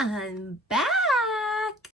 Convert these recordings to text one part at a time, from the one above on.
I'm back!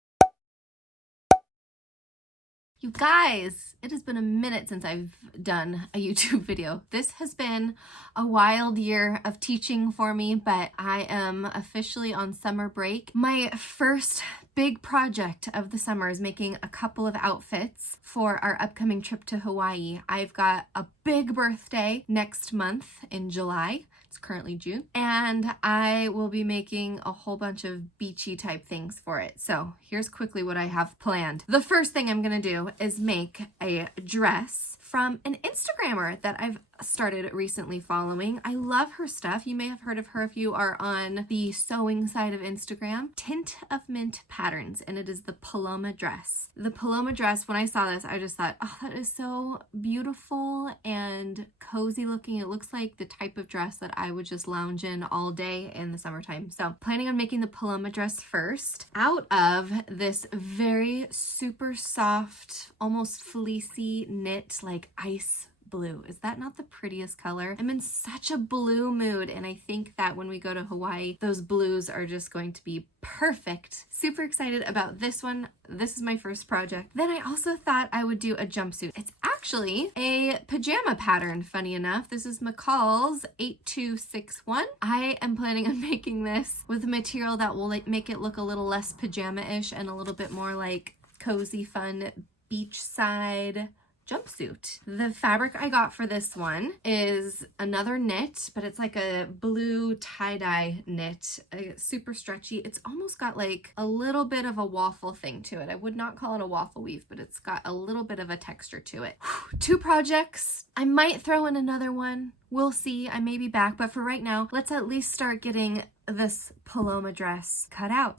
You guys, it has been a minute since I've done a YouTube video. This has been a wild year of teaching for me, but I am officially on summer break. My first big project of the summer is making a couple of outfits for our upcoming trip to Hawaii. I've got a big birthday next month in July. It's currently June, and I will be making a whole bunch of beachy type things for it. So here's quickly what I have planned. The first thing I'm gonna do is make a dress from an Instagrammer that I've started recently following. I love her stuff. You may have heard of her if you are on the sewing side of Instagram. Tint of Mint Patterns, and it is the Paloma dress. The Paloma dress, when I saw this, I just thought, oh, that is so beautiful and cozy looking. It looks like the type of dress that I would just lounge in all day in the summertime. So planning on making the Paloma dress first out of this very super soft, almost fleecy knit, like ice blue. Is that not the prettiest color? I'm in such a blue mood, and I think that when we go to Hawaii, those blues are just going to be perfect. Super excited about this one. This is my first project. Then I also thought I would do a jumpsuit. It's actually a pajama pattern, funny enough. This is McCall's 8261. I am planning on making this with a material that will make it look a little less pajama-ish and a little bit more like cozy, fun beachside jumpsuit. The fabric I got for this one is another knit, but it's like a blue tie-dye knit, super stretchy. It's almost got like a little bit of a waffle thing to it. I would not call it a waffle weave, but it's got a little bit of a texture to it. Two projects. I might throw in another one. We'll see. I may be back, but for right now, let's at least start getting this Paloma dress cut out.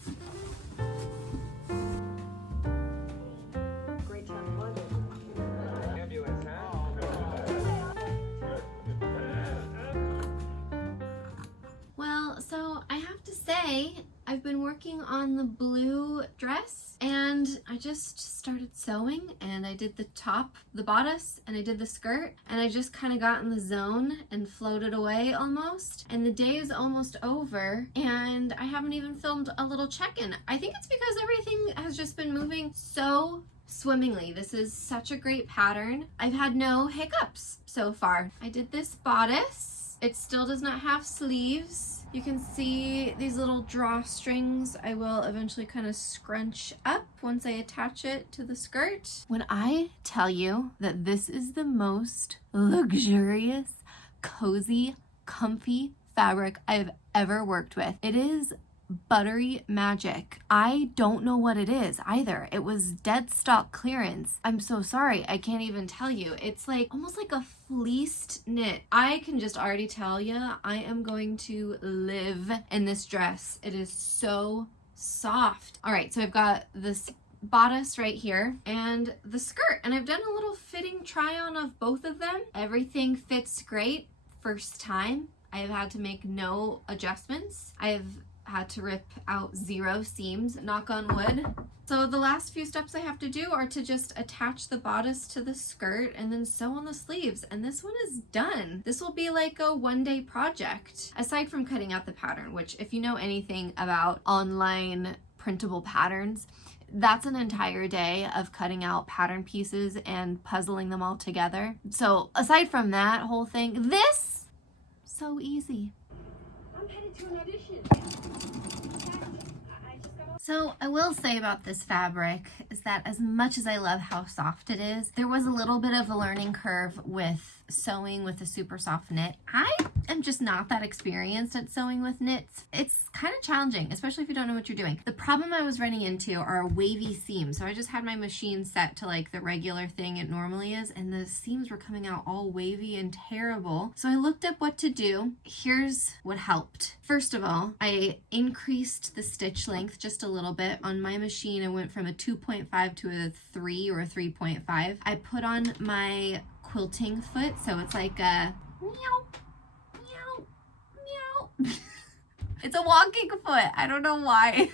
So I have to say, I've been working on the blue dress, and I just started sewing, and I did the top, the bodice, and I did the skirt, and I just kind of got in the zone and floated away almost. And the day is almost over, and I haven't even filmed a little check-in. I think it's because everything has just been moving so swimmingly. This is such a great pattern. I've had no hiccups so far. I did this bodice. It still does not have sleeves. You can see these little drawstrings I will eventually kind of scrunch up once I attach it to the skirt. When I tell you that this is the most luxurious, cozy, comfy fabric I've ever worked with, it is buttery magic. I don't know what it is either. It was dead stock clearance. I'm so sorry. I can't even tell you. It's like almost like a fleeced knit. I can just already tell you I am going to live in this dress. It is so soft. All right, so I've got this bodice right here and the skirt, and I've done a little fitting try on of both of them. Everything fits great first time. I have had to make no adjustments. I've had to rip out 0 seams, knock on wood. So the last few steps I have to do are to just attach the bodice to the skirt and then sew on the sleeves, and this one is done. This will be like a one-day project, aside from cutting out the pattern, which if you know anything about online printable patterns, that's an entire day of cutting out pattern pieces and puzzling them all together. So aside from that whole thing, this, so easy. I'm headed to an audition. So I will say about this fabric is that as much as I love how soft it is, there was a little bit of a learning curve with sewing with a super soft knit. I am just not that experienced at sewing with knits. It's kind of challenging, especially if you don't know what you're doing. The problem I was running into are wavy seams. So I just had my machine set to like the regular thing it normally is, and the seams were coming out all wavy and terrible. So I looked up what to do. Here's what helped. First of all, I increased the stitch length just a little bit. On my machine, I went from a 2.5 to a 3 or a 3.5. I put on my quilting foot, so it's like a meow, meow, meow. It's a walking foot. I don't know why.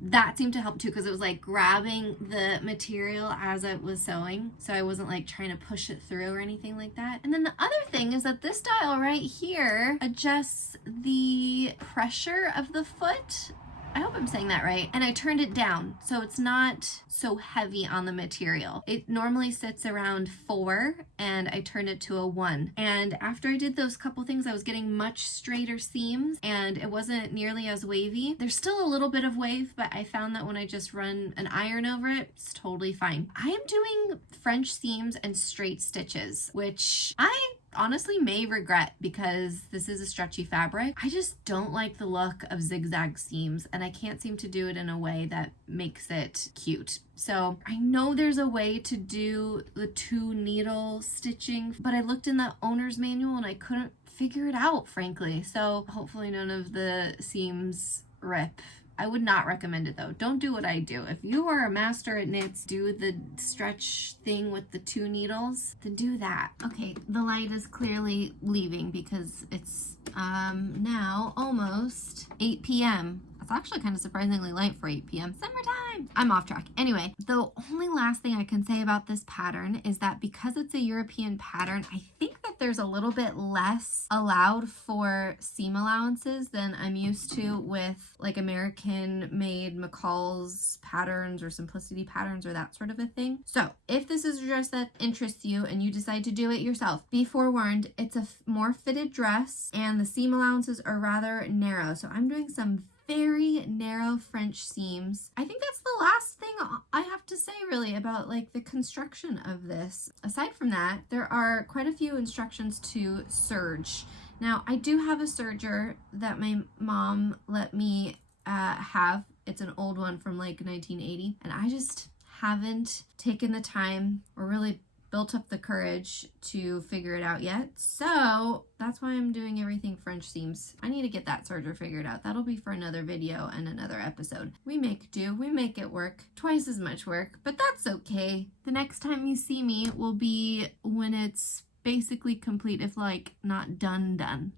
That seemed to help too, because it was like grabbing the material as I was sewing, so I wasn't like trying to push it through or anything like that. And then the other thing is that this dial right here adjusts the pressure of the foot I hope I'm saying that right. And I turned it down so it's not so heavy on the material. It normally sits around 4 and I turned it to a 1. And after I did those couple things, I was getting much straighter seams and it wasn't nearly as wavy. There's still a little bit of wave, but I found that when I just run an iron over it, it's totally fine. I am doing French seams and straight stitches, which I honestly may regret because this is a stretchy fabric. I just don't like the look of zigzag seams and I can't seem to do it in a way that makes it cute. So I know there's a way to do the 2 needle stitching, but I looked in the owner's manual and I couldn't figure it out, frankly. So hopefully none of the seams rip. I would not recommend it though. Don't do what I do. If you are a master at knits, do the stretch thing with the 2 needles, then do that. Okay, the light is clearly leaving because it's now almost 8 p.m. It's actually kind of surprisingly light for 8 p.m. Summertime! I'm off track. Anyway, the only last thing I can say about this pattern is that because it's a European pattern, I think that there's a little bit less allowed for seam allowances than I'm used to with like American made McCall's patterns or Simplicity patterns or that sort of a thing. So if this is a dress that interests you and you decide to do it yourself, be forewarned, it's a more fitted dress and the seam allowances are rather narrow. So I'm doing some very narrow French seams. I think that's the last thing I have to say really about like the construction of this. Aside from that, there are quite a few instructions to serge. Now I do have a serger that my mom let me have. It's an old one from like 1980 and I just haven't taken the time or really built up the courage to figure it out yet. So that's why I'm doing everything French seams. I need to get that serger figured out. That'll be for another video and another episode. We make do, we make it work. Twice as much work, but that's okay. The next time you see me will be when it's basically complete, if like not done.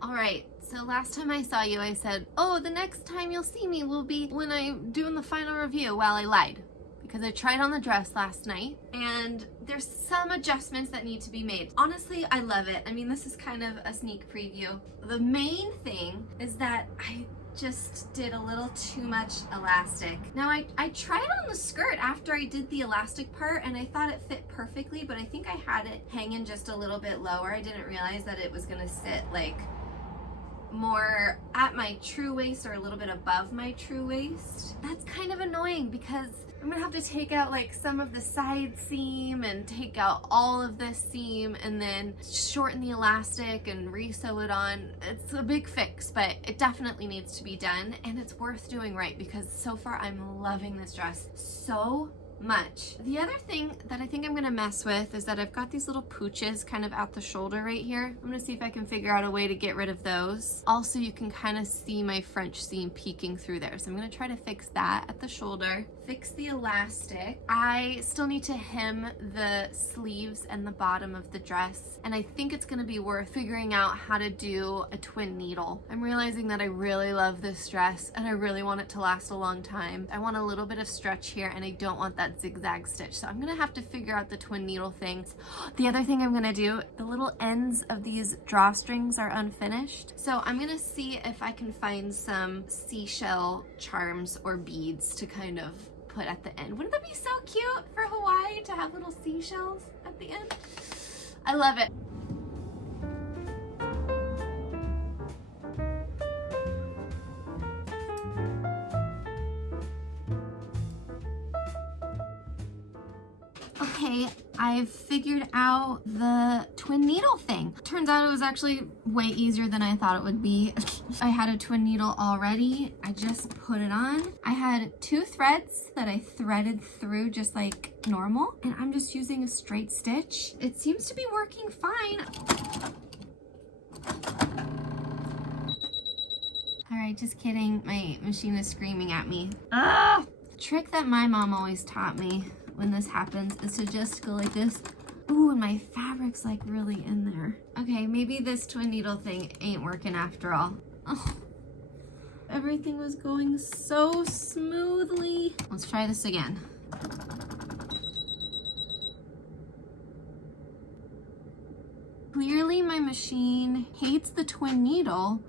All right. So last time I saw you, I said, oh, the next time you'll see me will be when I'm doing the final review. Well, I lied. Because I tried on the dress last night and there's some adjustments that need to be made. Honestly, I love it. I mean, this is kind of a sneak preview. The main thing is that I just did a little too much elastic. Now I tried on the skirt after I did the elastic part and I thought it fit perfectly, but I think I had it hanging just a little bit lower. I didn't realize that it was gonna sit like more at my true waist or a little bit above my true waist. That's kind of annoying because I'm gonna have to take out like some of the side seam and take out all of this seam and then shorten the elastic and re-sew it on. It's a big fix, but it definitely needs to be done and it's worth doing right because so far I'm loving this dress so much. The other thing that I think I'm gonna mess with is that I've got these little pooches kind of out the shoulder right here. I'm gonna see if I can figure out a way to get rid of those. Also, you can kind of see my French seam peeking through there. So I'm gonna try to fix that at the shoulder, fix the elastic. I still need to hem the sleeves and the bottom of the dress. And I think it's gonna be worth figuring out how to do a twin needle. I'm realizing that I really love this dress and I really want it to last a long time. I want a little bit of stretch here and I don't want that zigzag stitch. So I'm gonna have to figure out the twin needle things. The other thing I'm gonna do, the little ends of these drawstrings are unfinished. So I'm gonna see if I can find some seashell charms or beads to kind of put at the end. Wouldn't that be so cute for Hawaii to have little seashells at the end? I love it. Okay, I've figured out the twin needle thing. Turns out it was actually way easier than I thought it would be. I had a twin needle already. I just put it on. I had 2 threads that I threaded through just like normal, and I'm just using a straight stitch. It seems to be working fine. All right, just kidding. My machine is screaming at me. Ah! The trick that my mom always taught me when this happens is to just go like this. Ooh, and my fabric's like really in there. Okay, maybe this twin needle thing ain't working after all. Oh, everything was going so smoothly. Let's try this again. Clearly my machine hates the twin needle.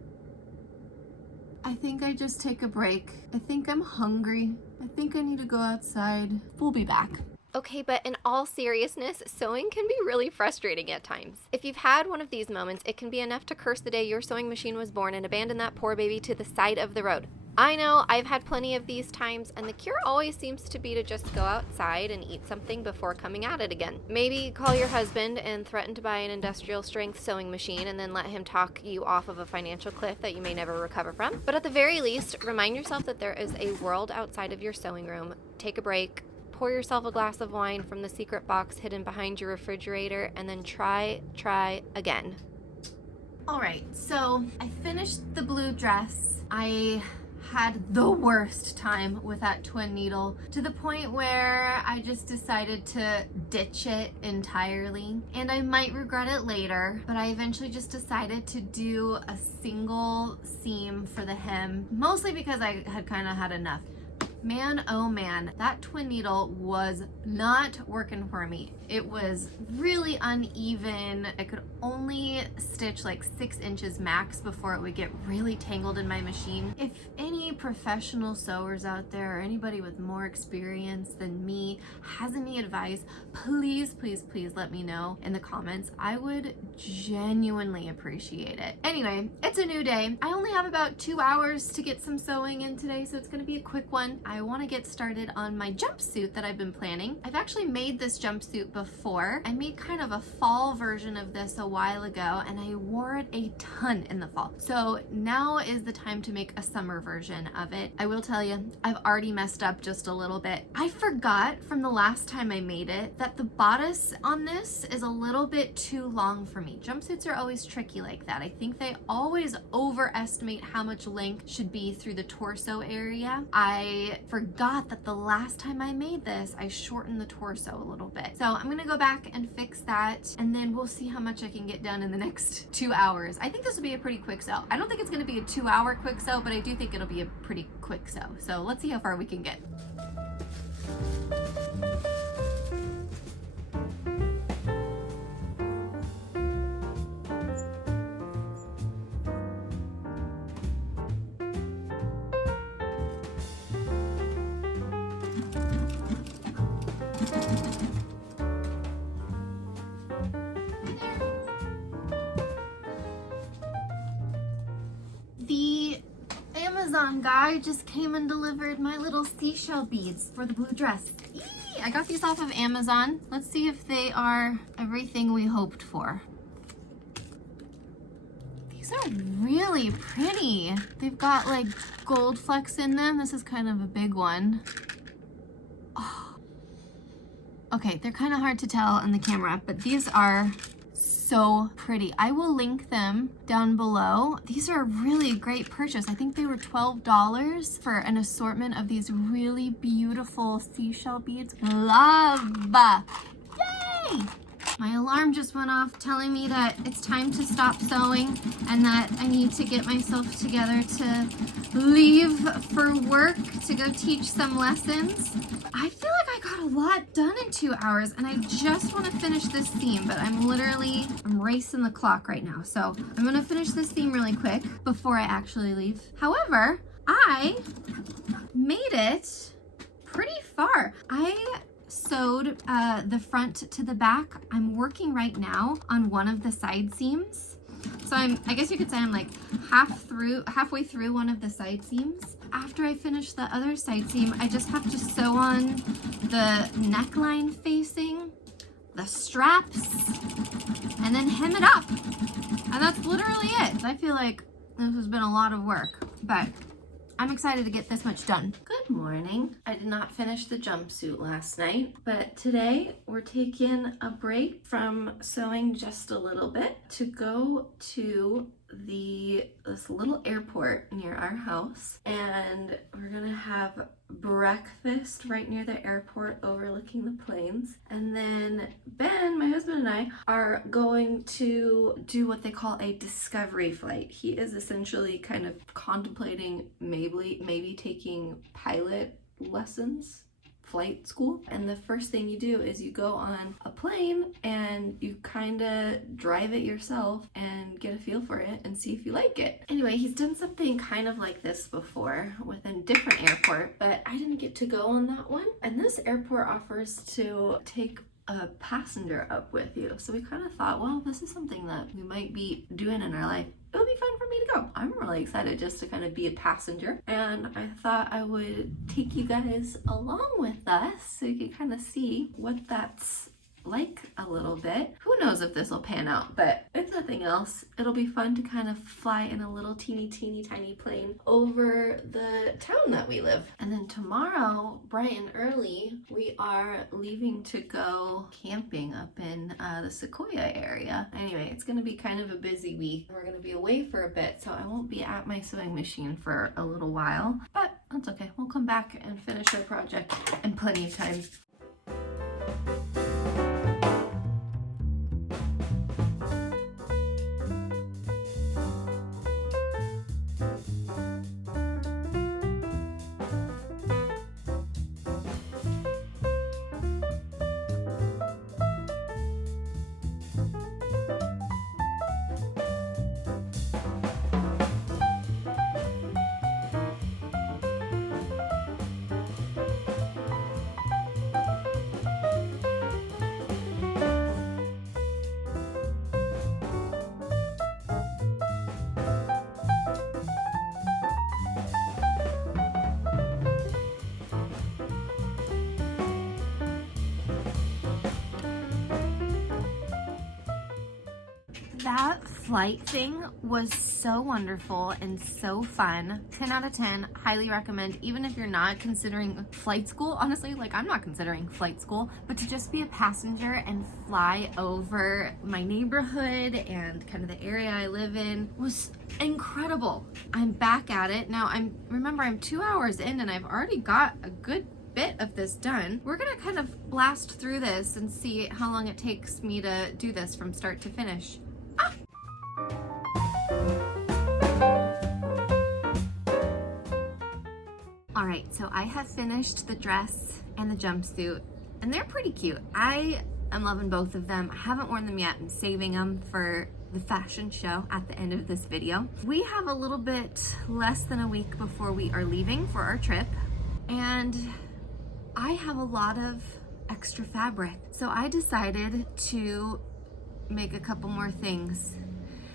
I think I just take a break. I think I'm hungry. I think I need to go outside. We'll be back. Okay, but in all seriousness, sewing can be really frustrating at times. If you've had one of these moments, it can be enough to curse the day your sewing machine was born and abandon that poor baby to the side of the road. I know, I've had plenty of these times, and the cure always seems to be to just go outside and eat something before coming at it again. Maybe call your husband and threaten to buy an industrial strength sewing machine and then let him talk you off of a financial cliff that you may never recover from. But at the very least, remind yourself that there is a world outside of your sewing room. Take a break. Pour yourself a glass of wine from the secret box hidden behind your refrigerator, and then try again. All right, so I finished the blue dress. I had the worst time with that twin needle, to the point where I just decided to ditch it entirely. And I might regret it later, but I eventually just decided to do a single seam for the hem, mostly because I had kind of had enough. Man, oh man, that twin needle was not working for me. It was really uneven. I could only stitch like 6 inches max before it would get really tangled in my machine. If any professional sewers out there or anybody with more experience than me has any advice, please let me know in the comments. I would genuinely appreciate it. Anyway, it's a new day. I only have about 2 hours to get some sewing in today, so it's gonna be a quick one. I want to get started on my jumpsuit that I've been planning. I've actually made this jumpsuit before. I made kind of a fall version of this a while ago, and I wore it a ton in the fall. So now is the time to make a summer version of it. I will tell you, I've already messed up just a little bit. I forgot from the last time I made it that the bodice on this is a little bit too long for me. Jumpsuits are always tricky like that. I think they always overestimate how much length should be through the torso area. I forgot that the last time I made this, I shortened the torso a little bit. So I'm gonna go back and fix that, and then we'll see how much I can get done in the next 2 hours. I think this will be a pretty quick sew. I don't think it's gonna be a 2-hour quick sew, but I do think it'll be a pretty quick sew. So let's see how far we can get. The Amazon guy just came and delivered my little seashell beads for the blue dress. Eee! I got these off of Amazon. Let's see if they are everything we hoped for. These are really pretty. They've got like gold flecks in them. This is kind of a big one. Oh. Okay, they're kind of hard to tell on the camera, but these are so pretty. I will link them down below. These are a really great purchase. I think they were $12 for an assortment of these really beautiful seashell beads. Love! Yay! My alarm just went off telling me that it's time to stop sewing and that I need to get myself together to leave for work to go teach some lessons. I feel like I got a lot done in 2 hours, and I just want to finish this seam, but I'm racing the clock right now. So I'm going to finish this seam really quick before I actually leave. However, I made it pretty far. I sewed the front to the back. I'm working right now on one of the side seams. So I guess you could say I'm like halfway through one of the side seams. After I finish the other side seam, I just have to sew on the neckline facing, the straps, and then hem it up. And that's literally it. I feel like this has been a lot of work, but I'm excited to get this much done. Good morning. I did not finish the jumpsuit last night, but today we're taking a break from sewing just a little bit to go to this little airport near our house, and we're gonna have breakfast right near the airport overlooking the plains. And then Ben, my husband, and I are going to do what they call a discovery flight. He is essentially kind of contemplating maybe taking pilot lessons flight school. And the first thing you do is you go on a plane and you kind of drive it yourself and get a feel for it and see if you like it. Anyway, he's done something kind of like this before with a different airport, but I didn't get to go on that one. And this airport offers to take a passenger up with you. So we kind of thought, well, this is something that we might be doing in our life. It would be fun for me to go. I'm really excited just to kind of be a passenger. And I thought I would take you guys along with us so you can kind of see what that's like a little bit. Who knows if this will pan out, but if nothing else, it'll be fun to kind of fly in a little teeny tiny plane over the town that we live. And then tomorrow, bright and early, we are leaving to go camping up in the Sequoia area. Anyway, it's gonna be kind of a busy week. We're gonna be away for a bit, so I won't be at my sewing machine for a little while, but that's okay. We'll come back and finish our project in plenty of time. That flight thing was so wonderful and so fun. 10 out of 10, highly recommend, even if you're not considering flight school. Honestly, like, I'm not considering flight school, but to just be a passenger and fly over my neighborhood and kind of the area I live in was incredible. I'm back at it. Now, remember, I'm 2 hours in and I've already got a good bit of this done. We're gonna kind of blast through this and see how long it takes me to do this from start to finish. All right, so I have finished the dress and the jumpsuit, and they're pretty cute. I am loving both of them. I haven't worn them yet. I'm saving them for the fashion show at the end of this video. We have a little bit less than a week before we are leaving for our trip, and I have a lot of extra fabric. So I decided to make a couple more things.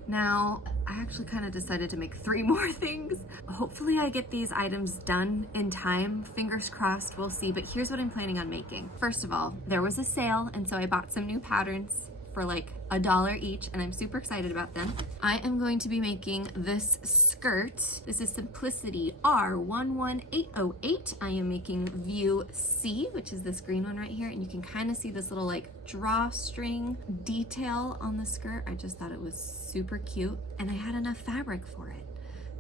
Now, I actually kind of decided to make 3 more things. Hopefully I get these items done in time. Fingers crossed, we'll see. But here's what I'm planning on making. First of all, there was a sale, and so I bought some new patterns for like $1 each, and I'm super excited about them. I am going to be making this skirt. This is Simplicity R11808. I am making view C, which is this green one right here, and you can kind of see this little like drawstring detail on the skirt. I just thought it was super cute, and I had enough fabric for it.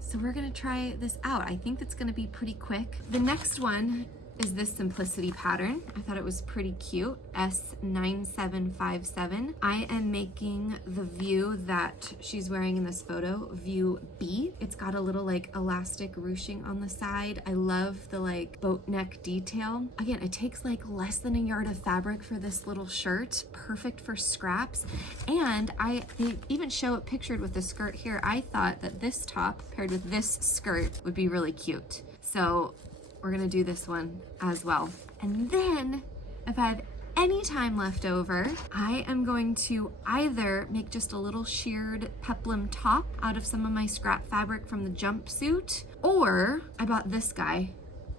So we're gonna try this out. I think it's gonna be pretty quick. The next one is this Simplicity pattern. I thought it was pretty cute, S9757. I am making the view that she's wearing in this photo, view B. It's got a little like elastic ruching on the side. I love the like boat neck detail. Again, it takes like less than a yard of fabric for this little shirt, perfect for scraps. And they even show it pictured with the skirt here. I thought that this top paired with this skirt would be really cute. So we're gonna do this one as well. And then if I have any time left over, I am going to either make just a little sheared peplum top out of some of my scrap fabric from the jumpsuit, or I bought this guy,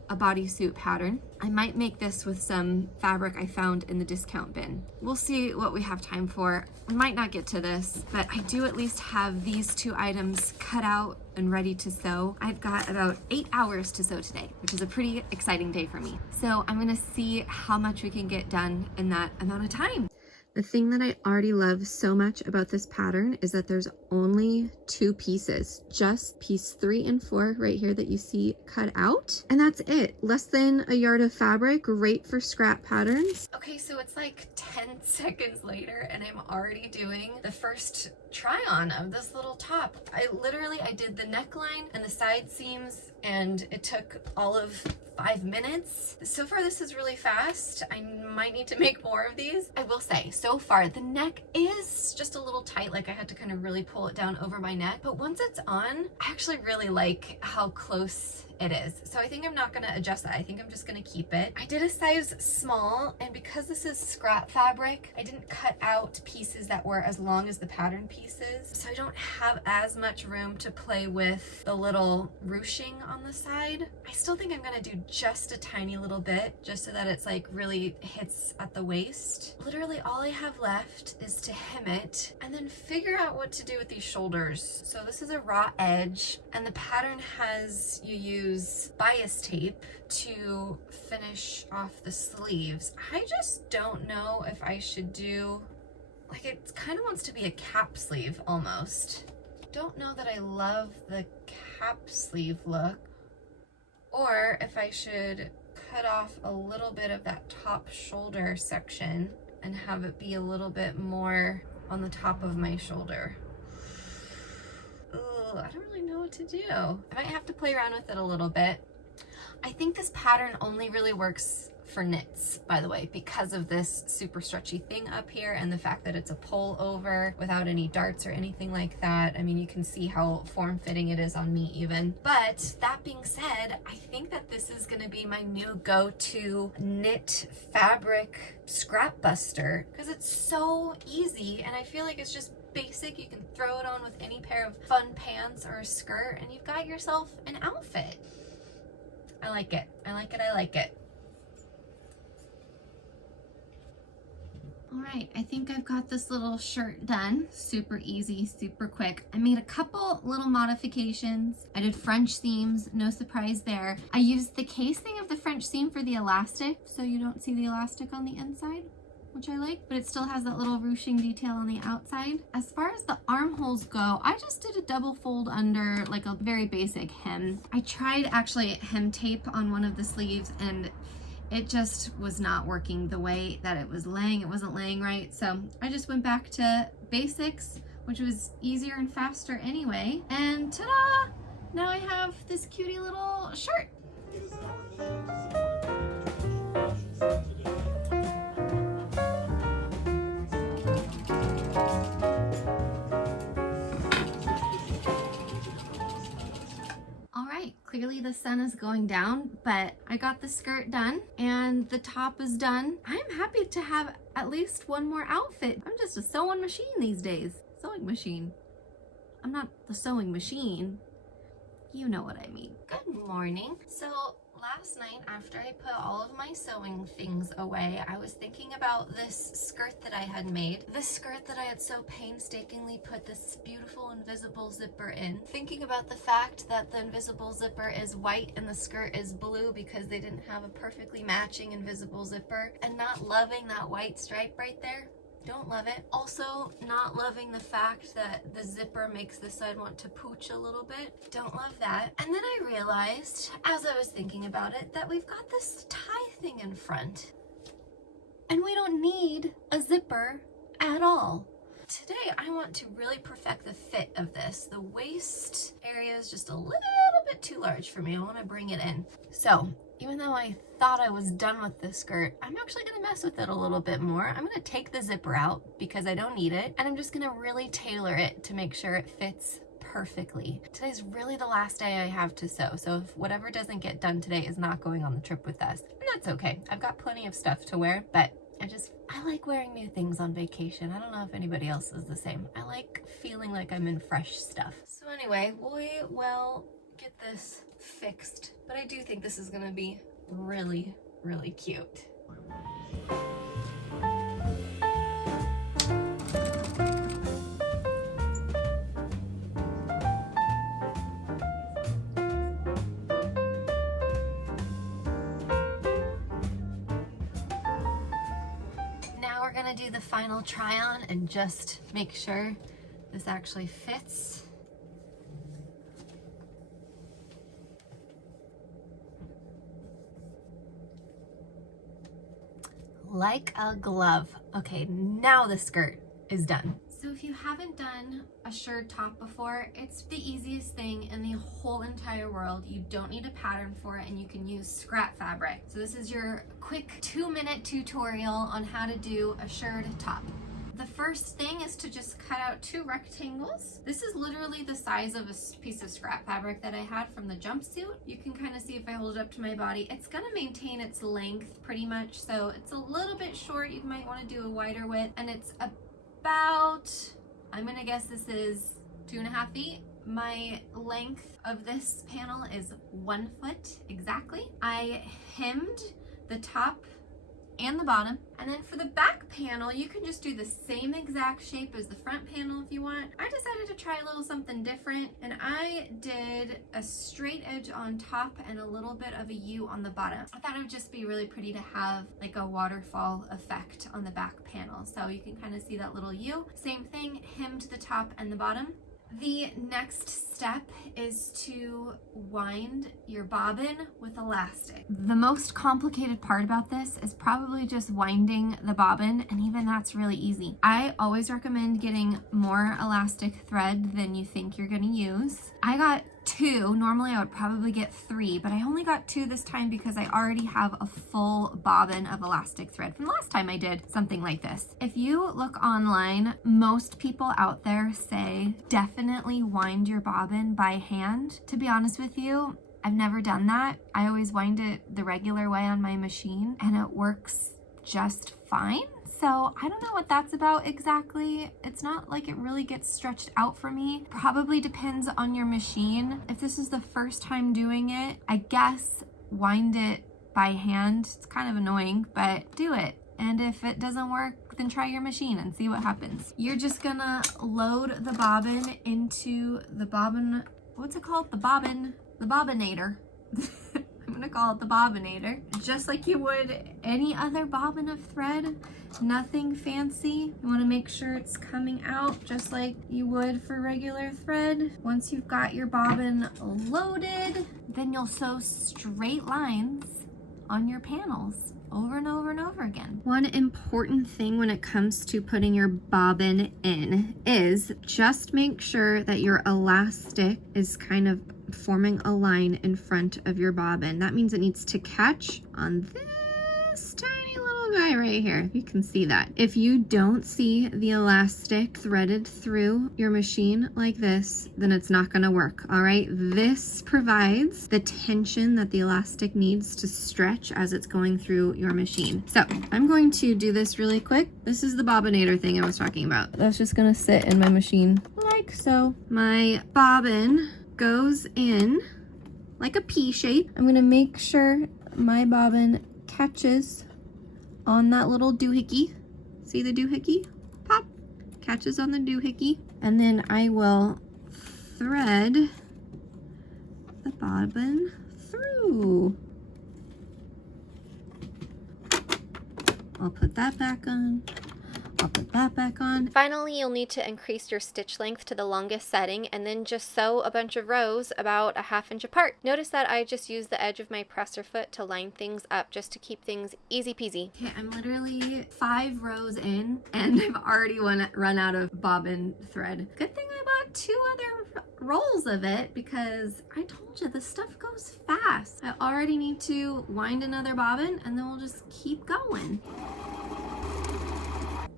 a bodysuit pattern. I might make this with some fabric I found in the discount bin. We'll see what we have time for. I might not get to this, but I do at least have these 2 items cut out and ready to sew. I've got about 8 hours to sew today, which is a pretty exciting day for me. So I'm gonna see how much we can get done in that amount of time. The thing that I already love so much about this pattern is that there's only 2 pieces, just piece 3 and 4 right here that you see cut out. And that's it. Less than a yard of fabric, great for scrap patterns. Okay, so it's like 10 seconds later and I'm already doing the first try on of this little top. I did the neckline and the side seams and it took all of 5 minutes. So far this is really fast. I might need to make more of these. I will say, so far the neck is just a little tight, like I had to kind of really pull it down over my neck. But once it's on, I actually really like how close it is. So I think I'm not gonna adjust that. I think I'm just gonna keep it. I did a size small, and because this is scrap fabric, I didn't cut out pieces that were as long as the pattern pieces. So I don't have as much room to play with the little ruching on the side. I still think I'm gonna do just a tiny little bit, just so that it's like really hits at the waist. Literally all I have left is to hem it and then figure out what to do with these shoulders. So this is a raw edge, and the pattern has you use bias tape to finish off the sleeves. I just don't know if I should do, like, it kind of wants to be a cap sleeve almost. Don't know that I love the cap sleeve look, or if I should cut off a little bit of that top shoulder section and have it be a little bit more on the top of my shoulder. I don't really know what to do. I might have to play around with it a little bit. I think this pattern only really works for knits, by the way, because of this super stretchy thing up here and the fact that it's a pull over without any darts or anything like that. I mean, you can see how form-fitting it is on me even. But that being said, I think that this is gonna be my new go-to knit fabric scrap buster because it's so easy and I feel like it's just basic. You can throw it on with any pair of fun pants or a skirt and you've got yourself an outfit. I like it. I like it. I like it. All right, I think I've got this little shirt done. Super easy, super quick. I made a couple little modifications. I did French seams, no surprise there. I used the casing of the French seam for the elastic, so you don't see the elastic on the inside, which I like, but it still has that little ruching detail on the outside. As far as the armholes go, I just did a double fold under like a very basic hem. I tried actually hem tape on one of the sleeves and it just was not working the way that it was laying. It wasn't laying right. So I just went back to basics, which was easier and faster anyway. And ta-da! Now I have this cutie little shirt. Clearly the sun is going down, but I got the skirt done and the top is done. I'm happy to have at least one more outfit. I'm just a sewing machine these days. Sewing machine. I'm not the sewing machine. You know what I mean. Good morning. So last night after I put all of my sewing things away, I was thinking about this skirt that I had made. This skirt that I had so painstakingly put this beautiful invisible zipper in. Thinking about the fact that the invisible zipper is white and the skirt is blue because they didn't have a perfectly matching invisible zipper, and not loving that white stripe right there. Don't love it. Also, not loving the fact that the zipper makes the side want to pooch a little bit. Don't love that. And then I realized, as I was thinking about it, that we've got this tie thing in front. And we don't need a zipper at all. Today, I want to really perfect the fit of this. The waist area is just a little bit too large for me. I want to bring it in. So, even though I thought I was done with this skirt, I'm actually gonna mess with it a little bit more. I'm gonna take the zipper out because I don't need it, and I'm just gonna really tailor it to make sure it fits perfectly. Today's really the last day I have to sew, so if whatever doesn't get done today is not going on the trip with us, and that's okay. I've got plenty of stuff to wear, but I like wearing new things on vacation. I don't know if anybody else is the same. I like feeling like I'm in fresh stuff. So anyway, we will get this fixed, but I do think this is gonna be really, really cute. gonna do the final try on and just make sure this actually fits. Like a glove. Okay, now the skirt is done. So if you haven't done a shirred top before, it's the easiest thing in the whole entire world. You don't need a pattern for it, and you can use scrap fabric. So this is your quick 2-minute tutorial on how to do a shirred top. The first thing is to just cut out 2 rectangles. This is literally the size of a piece of scrap fabric that I had from the jumpsuit. You can kind of see if I hold it up to my body. It's gonna maintain its length pretty much, so it's a little bit short. You might want to do a wider width, and it's about, I'm gonna guess this is 2.5 feet. My length of this panel is 1 foot exactly. I hemmed the top and the bottom. And then for the back panel, you can just do the same exact shape as the front panel if you want. I decided to try a little something different, and I did a straight edge on top and a little bit of a U on the bottom. I thought it would just be really pretty to have like a waterfall effect on the back panel. So you can kind of see that little U. Same thing, hemmed the top and the bottom. The next step is to wind your bobbin with elastic. The most complicated part about this is probably just winding the bobbin, and even that's really easy. I always recommend getting more elastic thread than you think you're gonna use. I got 2. Normally I would probably get 3, but I only got 2 this time because I already have a full bobbin of elastic thread from last time I did something like this. If you look online, most people out there say definitely wind your bobbin by hand. To be honest with you, I've never done that. I always wind it the regular way on my machine, and it works just fine. So I don't know what that's about exactly. It's not like it really gets stretched out for me. Probably depends on your machine. If this is the first time doing it, I guess wind it by hand. It's kind of annoying, but do it. And if it doesn't work, then try your machine and see what happens. You're just gonna load the bobbin into the bobbin, what's it called? The bobbinator. I'm gonna call it the bobbinator. Just like you would any other bobbin of thread, nothing fancy. You wanna make sure it's coming out just like you would for regular thread. Once you've got your bobbin loaded, then you'll sew straight lines on your panels over and over and over again. One important thing when it comes to putting your bobbin in is just make sure that your elastic is kind of forming a line in front of your bobbin. That means it needs to catch on this tiny little guy right here. You can see that. If you don't see the elastic threaded through your machine like this, then it's not gonna work, all right? This provides the tension that the elastic needs to stretch as it's going through your machine. So I'm going to do this really quick. This is the bobbinator thing I was talking about. That's just gonna sit in my machine like so. My bobbin goes in like a P shape. I'm gonna make sure my bobbin catches on that little doohickey. See the doohickey? Pop, catches on the doohickey. And then I will thread the bobbin through. I'll put that back on. I'll put that back on. Finally, you'll need to increase your stitch length to the longest setting and then just sew a bunch of rows about a 1/2 inch apart. Notice that I just used the edge of my presser foot to line things up just to keep things easy peasy. Okay, I'm literally 5 rows in and I've already run out of bobbin thread. Good thing I bought 2 other rolls of it because I told you this stuff goes fast. I already need to wind another bobbin and then we'll just keep going.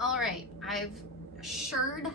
All right, I've shirred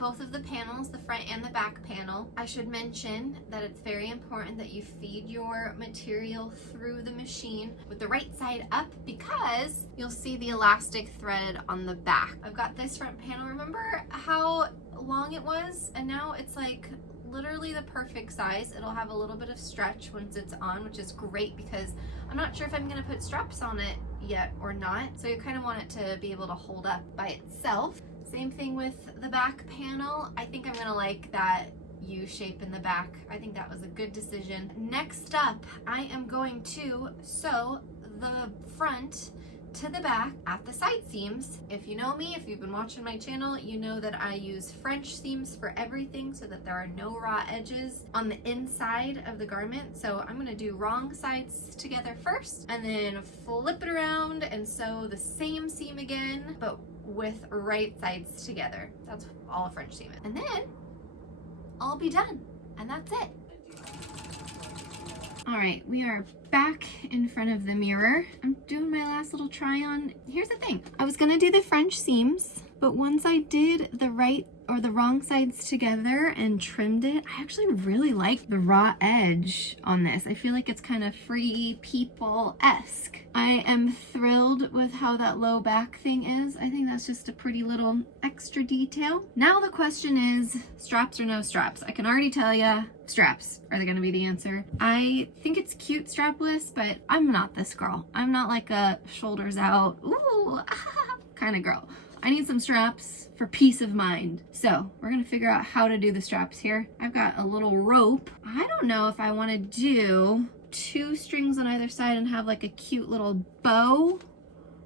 both of the panels, the front and the back panel. I should mention that it's very important that you feed your material through the machine with the right side up because you'll see the elastic threaded on the back. I've got this front panel. Remember how long it was? And now it's like literally the perfect size. It'll have a little bit of stretch once it's on, which is great because I'm not sure if I'm gonna put straps on it yet or not. So you kind of want it to be able to hold up by itself. Same thing with the back panel. I think I'm gonna like that U shape in the back. I think that was a good decision. Next up, I am going to sew the front to the back at the side seams. If you know me, if you've been watching my channel, you know that I use French seams for everything so that there are no raw edges on the inside of the garment. So I'm gonna do wrong sides together first and then flip it around and sew the same seam again, but with right sides together. That's all a French seam is. And then I'll be done, and that's it. All right, we are back in front of the mirror. I'm doing my last little try on. Here's the thing. I was gonna do the French seams, but once I did the right or the wrong sides together and trimmed it, I actually really like the raw edge on this. I feel like it's kind of Free People-esque. I am thrilled with how that low back thing is. I think that's just a pretty little extra detail. Now the question is, straps or no straps? I can already tell you, straps are gonna be the answer. I think it's cute strapless, but I'm not this girl. I'm not like a shoulders out, ooh, kind of girl. I need some straps for peace of mind. So we're gonna figure out how to do the straps here. I've got a little rope. I don't know if I wanna do 2 strings on either side and have like a cute little bow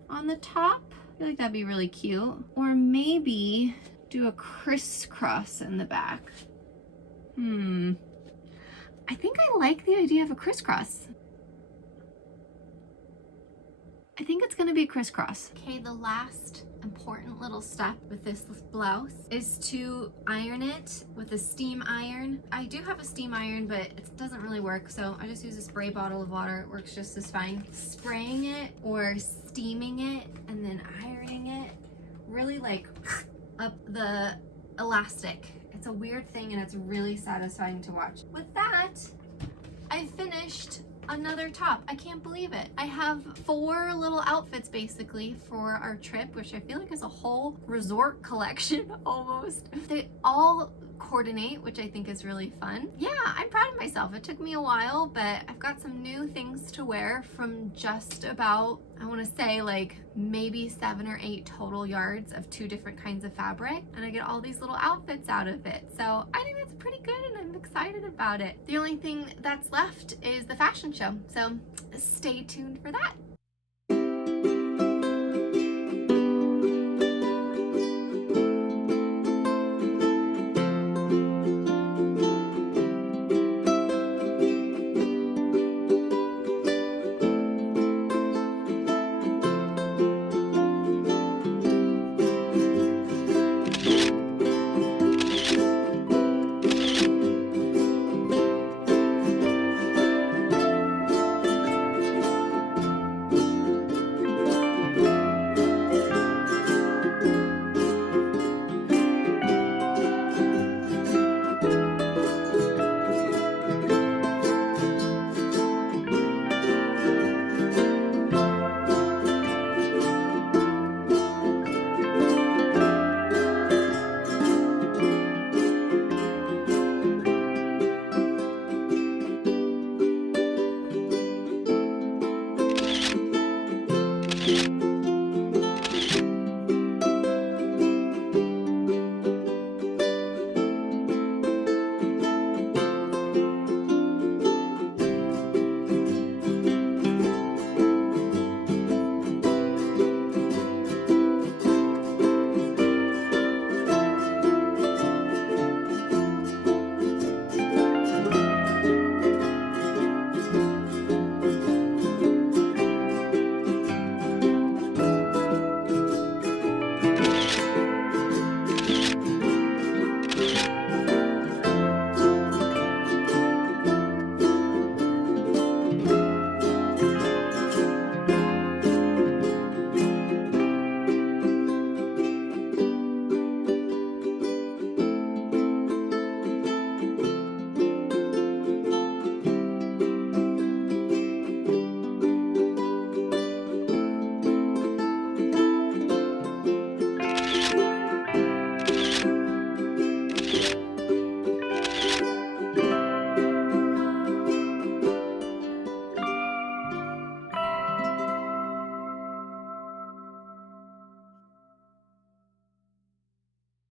on the top. I feel like that'd be really cute. Or maybe do a crisscross in the back. I think I like the idea of a crisscross. I think it's gonna be crisscross. Okay, the last important little step with this blouse is to iron it with a steam iron. I do have a steam iron, but it doesn't really work, so I just use a spray bottle of water. It works just as fine. Spraying it or steaming it and then ironing it really like up the elastic. It's a weird thing and it's really satisfying to watch. With that, I finished another top. I can't believe it. I have 4 little outfits basically for our trip, which I feel like is a whole resort collection almost. They all coordinate, which I think is really fun. Yeah, I'm proud of myself. It took me a while, but I've got some new things to wear from just about, I want to say like maybe 7 or 8 total yards of 2 different kinds of fabric, and I get all these little outfits out of it. So I think that's pretty good and I'm excited about it. The only thing that's left is the fashion show, so stay tuned for that.